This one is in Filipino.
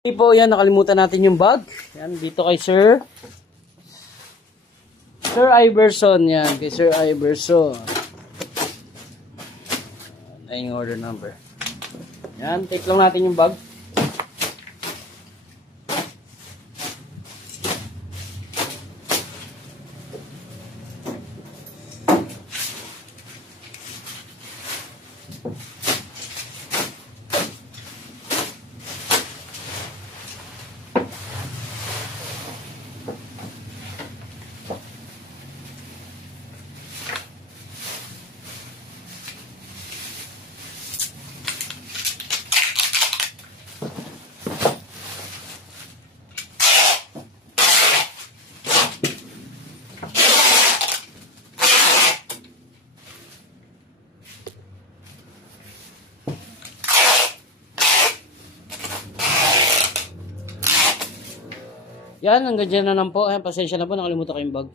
Okay po, yan, nakalimutan natin yung bag. Yan, dito kay Sir Iverson, yan, kay Sir Iverson. Yan yung order number. Yan, take lang natin yung bag. Yan, hanggang dyan na lang po. Pasensya na po, nakalimutan ko yung bag.